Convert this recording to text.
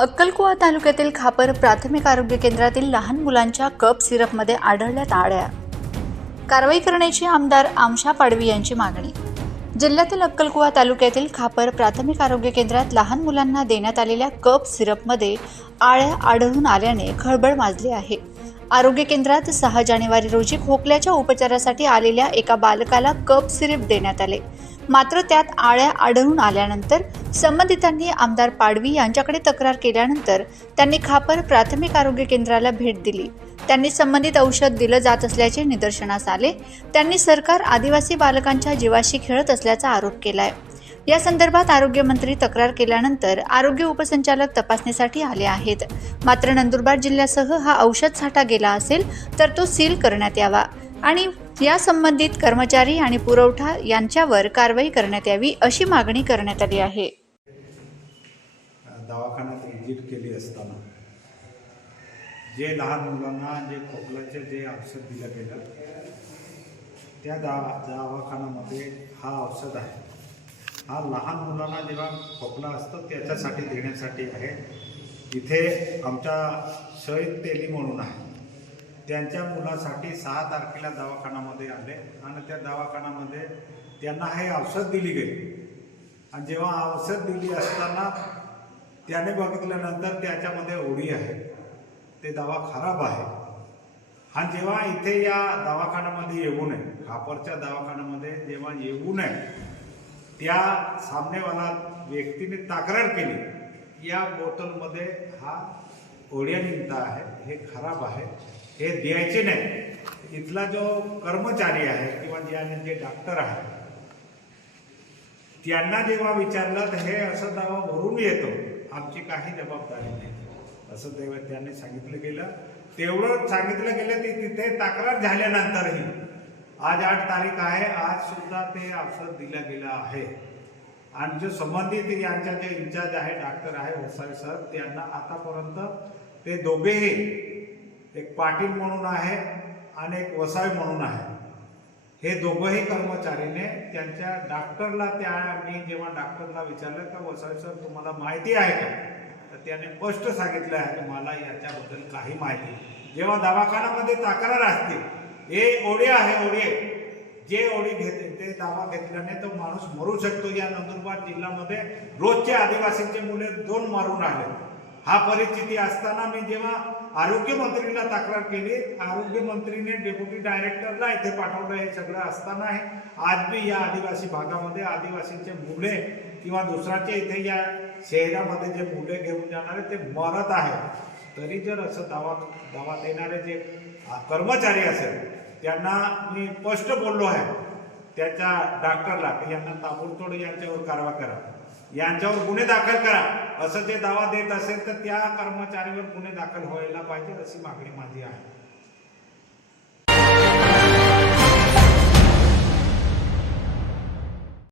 अक्कलकुवा तालुक्यातील खापर प्राथमिक आरोग्य केंद्रातील लहान मुलांच्या कप सिरपमध्ये आढळल्यात आळ्या कारवाई करण्याची आमदार आमशा पाडवी यांची मागणी जिल्ह्यातील अक्कलकुवा तालुक्यातील खापर प्राथमिक आरोग्य केंद्रात लहान मुलांना देण्यात आलेल्या कप सिरपमध्ये आळ्या आढळून आल्याने खळबळ माजली आहे आरोग्य केंद्रात सहा जानेवारी रोजी खोकल्याच्या उपचारासाठी आलेल्या एका बालकाला कप सिरप देण्यात आले मात्र त्यात आळ्या आढळून आल्यानंतर संबंधितांनी आमदार पाडवी यांच्याकडे तक्रार केल्यानंतर त्यांनी खापर प्राथमिक आरोग्य केंद्राला भेट दिली त्यांनी संबंधित औषध दिलं जात असल्याचे निदर्शनास आले त्यांनी सरकार आदिवासी बालकांच्या जीवाशी खेळत असल्याचा आरोप केलाय या संदर्भात आरोग्यमंत्री तक्रार केल्यानंतर आरोग्य उपसंचालक तपासणीसाठी आले आहेत मात्र नंदुरबार जिल्ह्यासह हा औषध साठा गेला असेल तर तो सील करण्यात यावा आणि या संबंधित कर्मचारी आणि पुरवठा यांच्यावर कारवाई करण्यात यावी अशी मागणी करण्यात आली आहे दवाखान्यात विजिट केली असताना जे लहान मुलांना जे खोकल्याचे जे औषध दिलं गेलं त्या दा दवाखान्यामध्ये हा औषध आहे हा लहान मुलांना जेव्हा खोकला असतो त्याच्यासाठी देण्यासाठी आहे इथे आमच्या शहीद तेली म्हणून आहे त्यांच्या मुलासाठी सहा तारखेला दवाखान्यामध्ये आले आणि त्या दवाखान्यामध्ये त्यांना हे औषध दिली गेली आणि जेव्हा औषध दिली असताना त्याने बघितल्यानंतर त्याच्यामध्ये ओढी आहे ते दवा खराब आहे आणि जेव्हा इथे या दवाखान्यामध्ये येऊ नये खापरच्या दवाखान्यामध्ये जेव्हा येऊ नये त्या सामनेवाला व्यक्तीने तक्रार केली या बोतलमध्ये हा ओढ्या निघता आहे हे खराब आहे हे द्यायचे नाही इथला जो कर्मचारी आहे किंवा ज्याने जे डॉक्टर आहे त्यांना जेव्हा विचारलं तर हे असं दावा भरून येतो आमची काही जबाबदारी नाही असं तेव्हा त्यांनी सांगितलं गेलं तेवढं सांगितलं गेलं की तिथे तक्रार झाल्यानंतरही आज आठ तारीख आहे आज सुद्धा ते औषध दिलं गेलं आहे आणि जो संबंधित यांच्या जे इंचार्ज आहे डॉक्टर आहे वसावी सर त्यांना आतापर्यंत ते दोघेही एक पाटील म्हणून आहे आणि एक वसाई म्हणून आहे हे दोघंही कर्मचारीने त्यांच्या डॉक्टरला त्या मी जेव्हा डॉक्टरला विचारलं तर वसाई सर तुम्हाला माहिती आहे का तर त्याने स्पष्ट सांगितलं आहे की मला याच्याबद्दल काही माहिती जेव्हा दवाखान्यामध्ये तक्रार असते हे ओढे आहे ओढे जे ओढी घेते ते दावा घेतल्याने तो माणूस मरू शकतो या नंदुरबार जिल्ह्यामध्ये रोजचे आदिवासींचे मुले दोन मारून आले हा परिस्थिती असताना मी जेव्हा आरोग्यमंत्रीला तक्रार केली आरोग्यमंत्रीने डेप्युटी डायरेक्टरला इथे पाठवलं हे सगळं असताना हे आज मी या आदिवासी भागामध्ये आदिवासींचे मुले किंवा दुसऱ्याचे इथे या शहरामध्ये जे मुले घेऊन जाणारे ते मरत आहेत तरी जर असं दावा दावा देणारे जे कर्मचारी असेल त्यांना मी स्पष्ट बोललो आहे त्याच्या डॉक्टरला की यांना ताबडतोड यांच्यावर कारवाई करा यांच्यावर गुन्हे दाखल करा असं जे दावा देत असेल तर त्या कर्मचारीवर गुन्हे दाखल व्हायला पाहिजे अशी मागणी माझी आहे